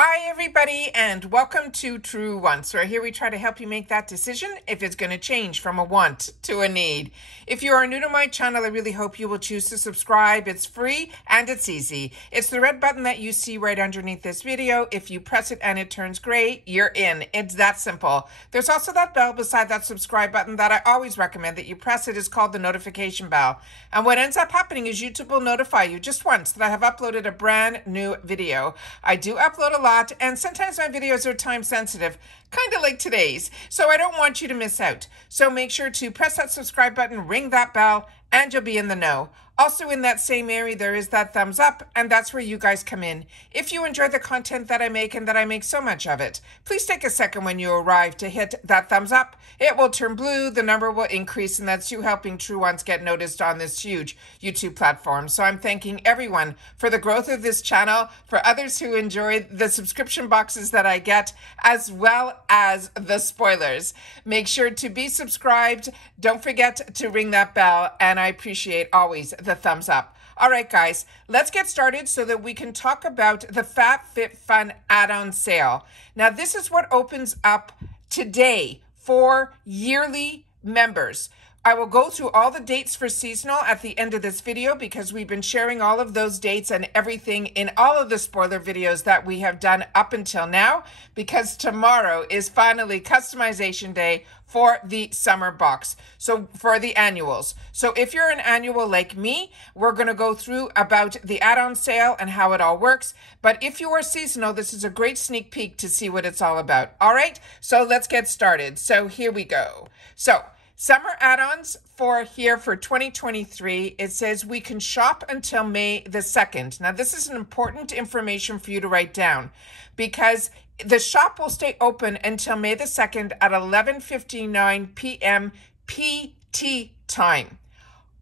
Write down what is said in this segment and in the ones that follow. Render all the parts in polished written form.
Hi everybody and welcome to True Wants, where here we try to help you make that decision if it's going to change from a want to a need. If you are new to my channel, I really hope you will choose to subscribe. It's free and it's easy. It's the red button that you see right underneath this video. If you press it and it turns gray, you're in. It's that simple. There's also that bell beside that subscribe button that I always recommend that you press. It is called the notification bell. And what ends up happening is YouTube will notify you just once that I have uploaded a brand new video. I do upload a lot, and sometimes my videos are time sensitive, kind of like today's, so I don't want you to miss out. So make sure to press that subscribe button, ring that bell, and you'll be in the know. Also in that same area, there is that thumbs up, and that's where you guys come in. If you enjoy the content that I make and that I make so much of it, please take a second when you arrive to hit that thumbs up. It will turn blue, the number will increase, and that's you helping True Ones get noticed on this huge YouTube platform. So I'm thanking everyone for the growth of this channel, for others who enjoy the subscription boxes that I get, as well as the spoilers. Make sure to be subscribed. Don't forget to ring that bell, and I appreciate always the thumbs up. All right, guys, let's get started so that we can talk about the FabFitFun add-on sale. Now, this is what opens up today for yearly members. I will go through all the dates for seasonal at the end of this video because we've been sharing all of those dates and everything in all of the spoiler videos that we have done up until now, because tomorrow is finally customization day for the summer box. So for the annuals. So if you're an annual like me, we're going to go through about the add-on sale and how it all works. But if you are seasonal, this is a great sneak peek to see what it's all about. All right, so let's get started. So here we go. So summer add-ons for 2023, it says we can shop until May the 2nd. Now, this is an important information for you to write down because the shop will stay open until May the 2nd at 11:59 p.m. PT time.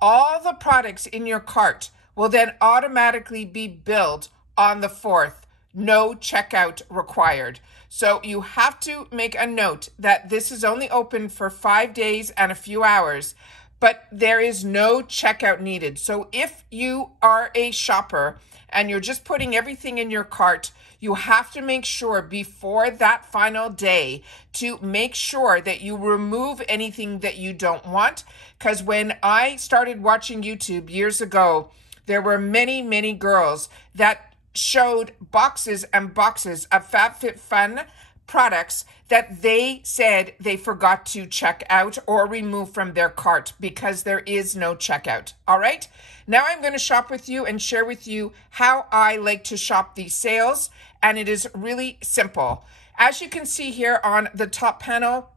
All the products in your cart will then automatically be billed on the 4th. No checkout required. So you have to make a note that this is only open for 5 days and a few hours, but there is no checkout needed. So if you are a shopper and you're just putting everything in your cart, you have to make sure before that final day to make sure that you remove anything that you don't want. Because when I started watching YouTube years ago, there were many girls that showed boxes and boxes of FabFitFun products that they said they forgot to check out or remove from their cart because there is no checkout. All right. Now I'm going to shop with you and share with you how I like to shop these sales. And it is really simple. As you can see here on the top panel,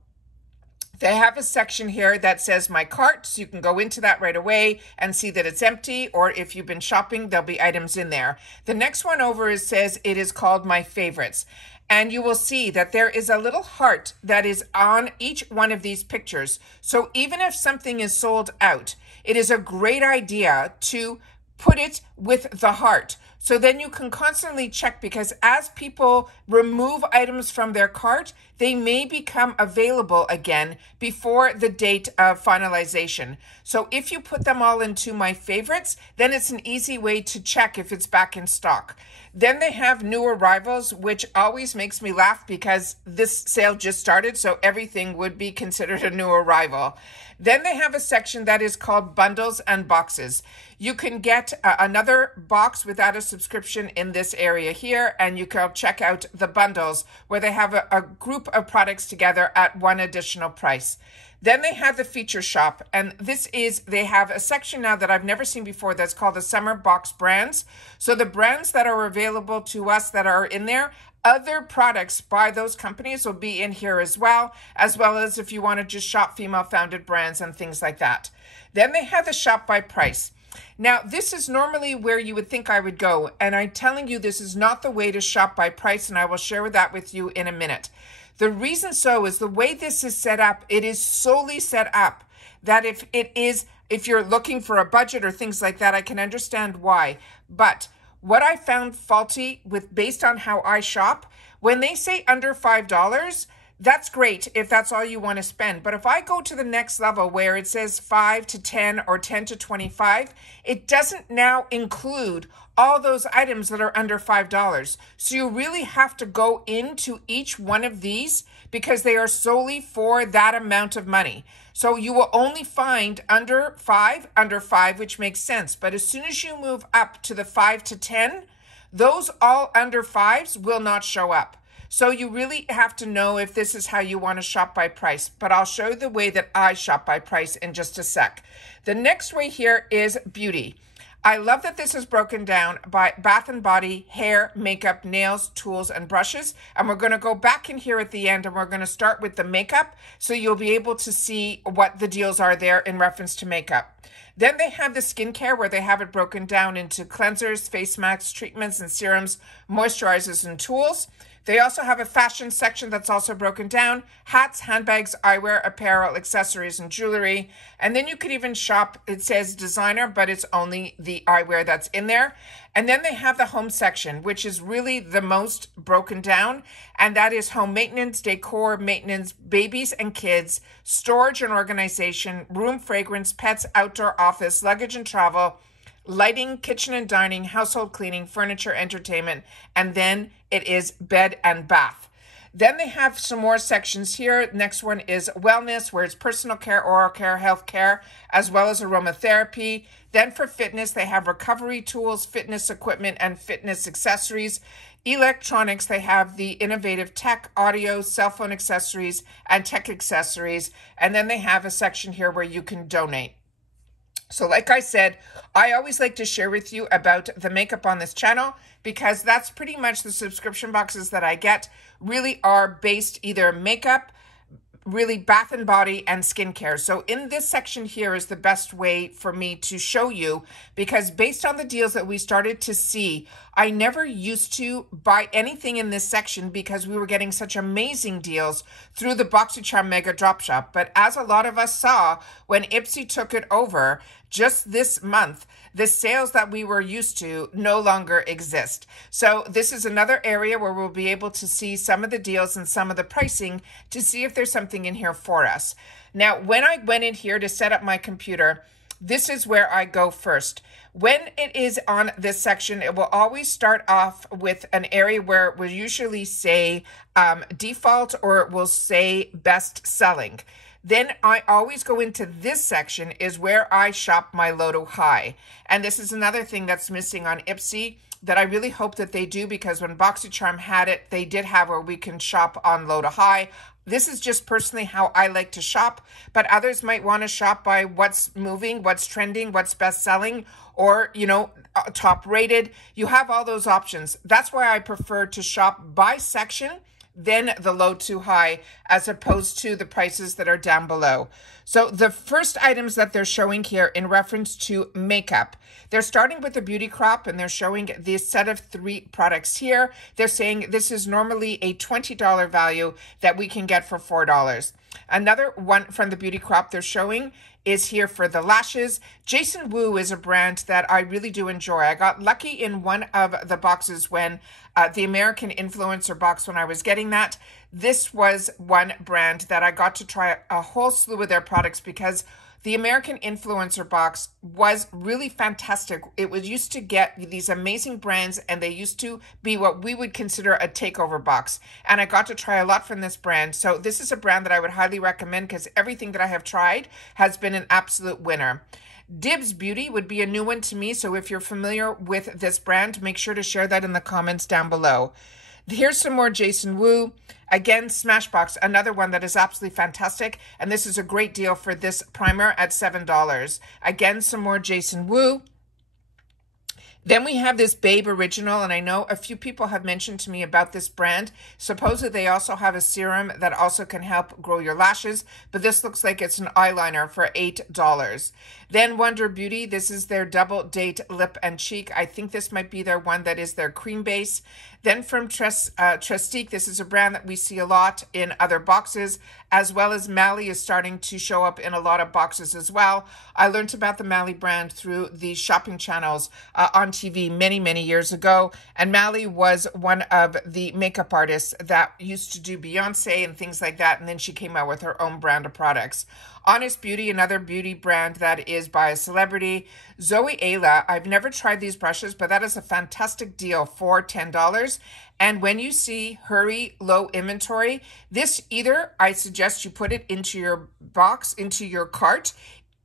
they have a section here that says My Cart, so you can go into that right away and see that it's empty, or if you've been shopping, there'll be items in there. The next one over says it is called My Favorites, and you will see that there is a little heart that is on each one of these pictures. So even if something is sold out, it is a great idea to put it with the heart. So then you can constantly check, because as people remove items from their cart, they may become available again before the date of finalization. So if you put them all into My Favorites, then it's an easy way to check if it's back in stock. Then they have new arrivals, which always makes me laugh because this sale just started, so everything would be considered a new arrival. Then they have a section that is called Bundles and Boxes. You can get another box without a subscription in this area here, and you can check out the bundles where they have a group of products together at one additional price. Then they have the feature shop, and they have a section now that I've never seen before that's called the Summer Box Brands. So the brands that are available to us that are in there, other products by those companies will be in here as well as if you want to just shop female-founded brands and things like that. Then they have the shop by price. Now, this is normally where you would think I would go, and I'm telling you this is not the way to shop by price, and I will share that with you in a minute. The reason so is the way this is set up, it is solely set up that if you're looking for a budget or things like that, I can understand why. But what I found faulty based on how I shop, when they say under $5, That's great if that's all you want to spend. But if I go to the next level where it says 5 to 10 or 10 to 25, it doesn't now include all those items that are under $5. So you really have to go into each one of these because they are solely for that amount of money. So you will only find under 5, which makes sense. But as soon as you move up to the 5 to 10, those all under 5s will not show up. So you really have to know if this is how you want to shop by price. But I'll show you the way that I shop by price in just a sec. The next way here is beauty. I love that this is broken down by bath and body, hair, makeup, nails, tools, and brushes. And we're going to go back in here at the end and we're going to start with the makeup so you'll be able to see what the deals are there in reference to makeup. Then they have the skincare where they have it broken down into cleansers, face masks, treatments, and serums, moisturizers, and tools. They also have a fashion section that's also broken down: hats, handbags, eyewear, apparel, accessories, and jewelry. And then you could even shop, it says designer, but it's only the eyewear that's in there. And then they have the home section, which is really the most broken down. And that is home maintenance, decor, maintenance, babies and kids, storage and organization, room fragrance, pets, outdoor office, luggage and travel, lighting, kitchen and dining, household cleaning, furniture, entertainment, and then it is bed and bath. Then they have some more sections here. Next one is wellness, where it's personal care, oral care, health care, as well as aromatherapy. Then for fitness, they have recovery tools, fitness equipment, and fitness accessories. Electronics, they have the innovative tech, audio, cell phone accessories, and tech accessories. And then they have a section here where you can donate. So like I said, I always like to share with you about the makeup on this channel because that's pretty much the subscription boxes that I get really are based either makeup, really bath and body, and skincare. So in this section here is the best way for me to show you because based on the deals that we started to see, I never used to buy anything in this section because we were getting such amazing deals through the BoxyCharm Mega Drop Shop. But as a lot of us saw when Ipsy took it over just this month, the sales that we were used to no longer exist. So this is another area where we'll be able to see some of the deals and some of the pricing to see if there's something in here for us. Now, when I went in here to set up my computer, this is where I go first. When it is on this section, it will always start off with an area where it will usually say default or it will say best selling. Then I always go into this section is where I shop my low to high. And this is another thing that's missing on Ipsy that I really hope that they do because when BoxyCharm had it, they did have where we can shop on low to high. This is just personally how I like to shop, but others might want to shop by what's moving, what's trending, what's best selling, or, you know, top rated. You have all those options. That's why I prefer to shop by section then the low to high as opposed to the prices that are down below. So the first items that they're showing here in reference to makeup, they're starting with the beauty crop and they're showing this set of 3 products here. They're saying this is normally a $20 value that we can get for $4. Another one from the beauty crop they're showing is here for the lashes. Jason Wu is a brand that I really do enjoy. I got lucky in one of the boxes when the American Influencer box when I was getting that. This was one brand that I got to try a whole slew of their products because the American Influencer box was really fantastic. It was used to get these amazing brands and they used to be what we would consider a takeover box. And I got to try a lot from this brand. So this is a brand that I would highly recommend because everything that I have tried has been an absolute winner. Dibs Beauty would be a new one to me. So if you're familiar with this brand, make sure to share that in the comments down below. Here's some more Jason Wu. Again, Smashbox, another one that is absolutely fantastic. And this is a great deal for this primer at $7. Again, some more Jason Wu. Then we have this Babe Original, and I know a few people have mentioned to me about this brand. Supposedly they also have a serum that also can help grow your lashes, but this looks like it's an eyeliner for $8. Then Wonder Beauty, this is their Double Date Lip and Cheek. I think this might be their one that is their cream base. Then from Trestique, this is a brand that we see a lot in other boxes, as well as Mally is starting to show up in a lot of boxes as well. I learned about the Mally brand through the shopping channels on TV many, many years ago. And Mally was one of the makeup artists that used to do Beyonce and things like that. And then she came out with her own brand of products. Honest Beauty, another beauty brand that is by a celebrity. Zoe Ayla, I've never tried these brushes, but that is a fantastic deal for $10. And when you see hurry, low inventory, this either I suggest you put it into your box, into your cart,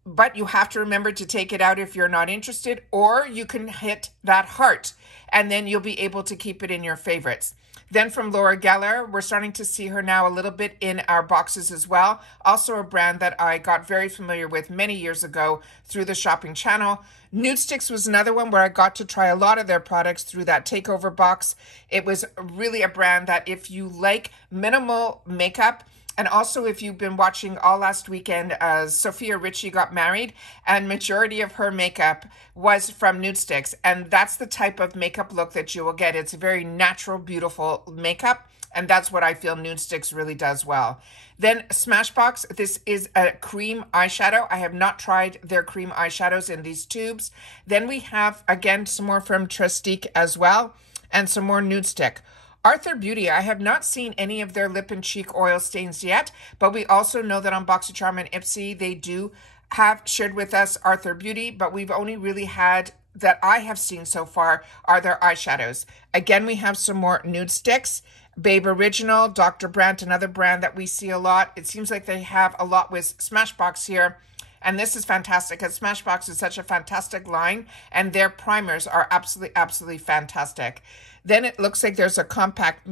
but you have to remember to take it out if you're not interested, or you can hit that heart and then you'll be able to keep it in your favorites. Then from Laura Geller, we're starting to see her now a little bit in our boxes as well. Also a brand that I got very familiar with many years ago through the shopping channel. Nude Sticks was another one where I got to try a lot of their products through that takeover box. It was really a brand that if you like minimal makeup, and also if you've been watching all last weekend, Sophia Richie got married, and majority of her makeup was from Nude Sticks. And that's the type of makeup look that you will get. It's a very natural, beautiful makeup. And that's what I feel Nude Sticks really does well. Then Smashbox, this is a cream eyeshadow. I have not tried their cream eyeshadows in these tubes. Then we have, again, some more from Trestique as well, and some more Nude Stick. Arthur Beauty, I have not seen any of their lip and cheek oil stains yet, but we also know that on BoxyCharm and Ipsy, they do have shared with us Arthur Beauty, but we've only really had, that I have seen so far, are their eyeshadows. Again, we have some more Nude Sticks. Babe Original, Dr. Brandt, another brand that we see a lot. It seems like they have a lot with Smashbox here. And this is fantastic because Smashbox is such a fantastic line and their primers are absolutely, absolutely fantastic. Then it looks like there's a compact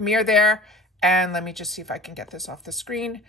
mirror there. And let me just see if I can get this off the screen.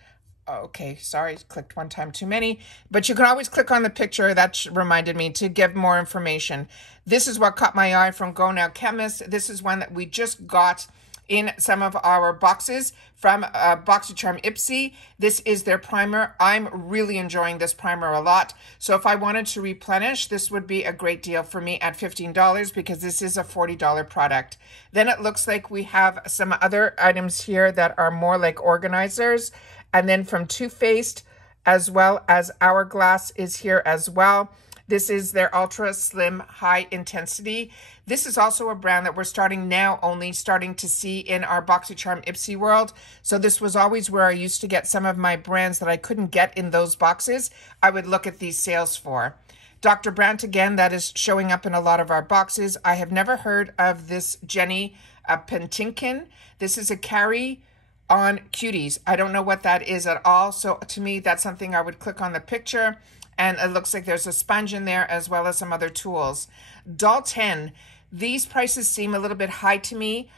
Okay, sorry, clicked one time too many. But you can always click on the picture. That reminded me to give more information. This is what caught my eye from Go Now Chemist. This is one that we just got in some of our boxes from BoxyCharm Ipsy. This is their primer. I'm really enjoying this primer a lot. So if I wanted to replenish, this would be a great deal for me at $15 because this is a $40 product. Then it looks like we have some other items here that are more like organizers. And then from Too Faced, as well as Hourglass is here as well. This is their Ultra Slim High Intensity. This is also a brand that we're starting to see in our BoxyCharm Ipsy world. So this was always where I used to get some of my brands that I couldn't get in those boxes. I would look at these sales for. Dr. Brandt, again, that is showing up in a lot of our boxes. I have never heard of this Jenny Pentinkin. This is a carry on cuties. I don't know what that is at all. So to me, that's something I would click on the picture. And it looks like there's a sponge in there as well as some other tools. Doll 10. These prices seem a little bit high to me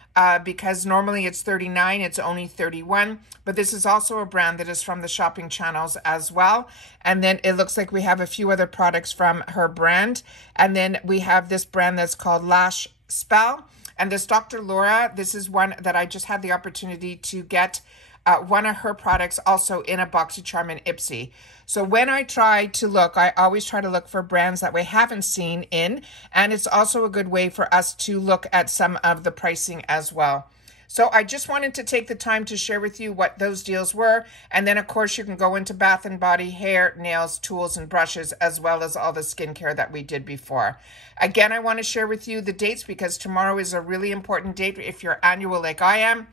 because normally it's $39, it's only $31. But this is also a brand that is from the shopping channels as well. And then it looks like we have a few other products from her brand. And then we have this brand that's called Lash Spell. And this Dr. Laura, this is one that I just had the opportunity to get one of her products also in a BoxyCharm and Ipsy. So when I try to look, I always try to look for brands that we haven't seen in, and it's also a good way for us to look at some of the pricing as well. So I just wanted to take the time to share with you what those deals were. And then, of course, you can go into Bath & Body, hair, nails, tools, and brushes, as well as all the skincare that we did before. Again, I want to share with you the dates because tomorrow is a really important date if you're annual like I am.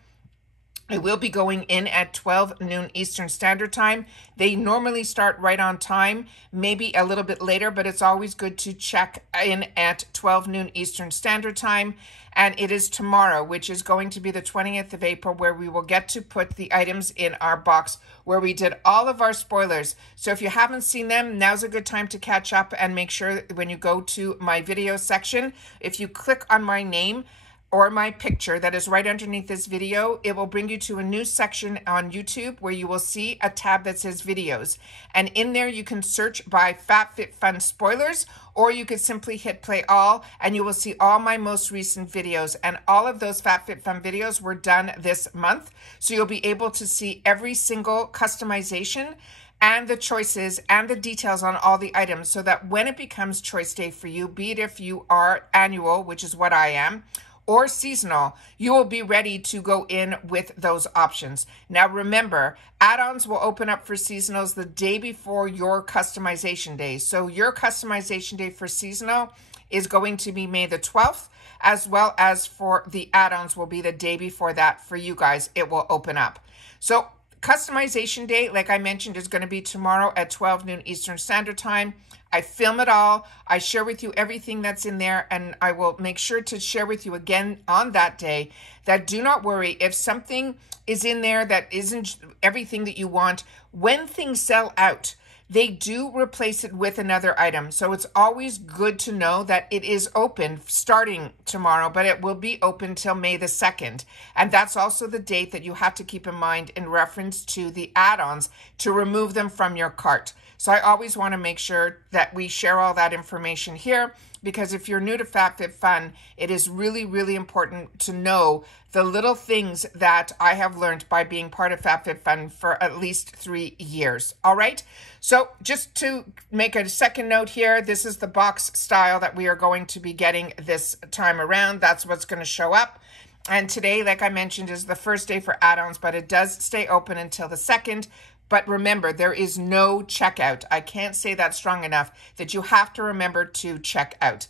It will be going in at 12 noon Eastern Standard Time. They normally start right on time, maybe a little bit later, but it's always good to check in at 12 noon Eastern Standard Time. And it is tomorrow, which is going to be the 20th of April, where we will get to put the items in our box where we did all of our spoilers. So if you haven't seen them, now's a good time to catch up and make sure when you go to my video section, if you click on my name, or my picture that is right underneath this video, it will bring you to a new section on YouTube where you will see a tab that says videos. And in there you can search by FabFitFun spoilers, or you could simply hit play all and you will see all my most recent videos. And all of those FabFitFun videos were done this month. So you'll be able to see every single customization and the choices and the details on all the items so that when it becomes choice day for you, be it if you are annual, which is what I am, or seasonal, you will be ready to go in with those options. Now remember, add-ons will open up for seasonals the day before your customization day. So your customization day for seasonal is going to be May the 12th, as well as for the add-ons will be the day before that for you guys. It will open up. So customization day, like I mentioned, is going to be tomorrow at 12 noon Eastern Standard Time. I film it all. I share with you everything that's in there, and I will make sure to share with you again on that day that do not worry if something is in there that isn't everything that you want. When things sell out, they do replace it with another item. So it's always good to know that it is open starting tomorrow, but it will be open till May the 2nd. And that's also the date that you have to keep in mind in reference to the add-ons to remove them from your cart. So I always want to make sure that we share all that information here, because if you're new to FabFitFun, it is really, really important to know the little things that I have learned by being part of FabFitFun for at least 3 years. All right. So just to make a second note here, this is the box style that we are going to be getting this time around. That's what's going to show up. And today, like I mentioned, is the first day for add-ons, but it does stay open until the 2nd. But remember, there is no checkout. I can't say that strong enough that you have to remember to check out.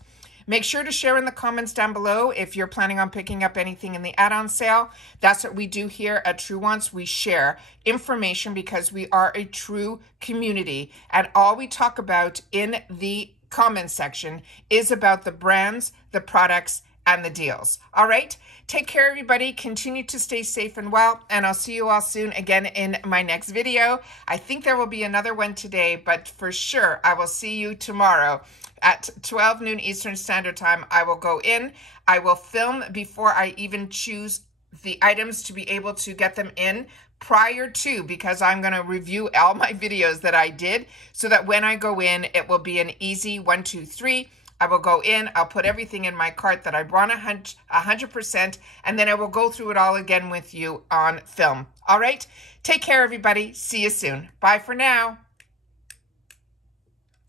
Make sure to share in the comments down below if you're planning on picking up anything in the add-on sale. That's what we do here at True Wants. We share information because we are a true community. And all we talk about in the comments section is about the brands, the products, and the deals. All right. Take care, everybody. Continue to stay safe and well, and I'll see you all soon again in my next video. I think there will be another one today, but for sure, I will see you tomorrow at 12 noon Eastern Standard Time. I will go in. I will film before I even choose the items to be able to get them in prior to, because I'm going to review all my videos that I did so that when I go in, it will be an easy 1, 2, 3. I will go in, I'll put everything in my cart that I want 100%, and then I will go through it all again with you on film. All right? Take care, everybody. See you soon. Bye for now.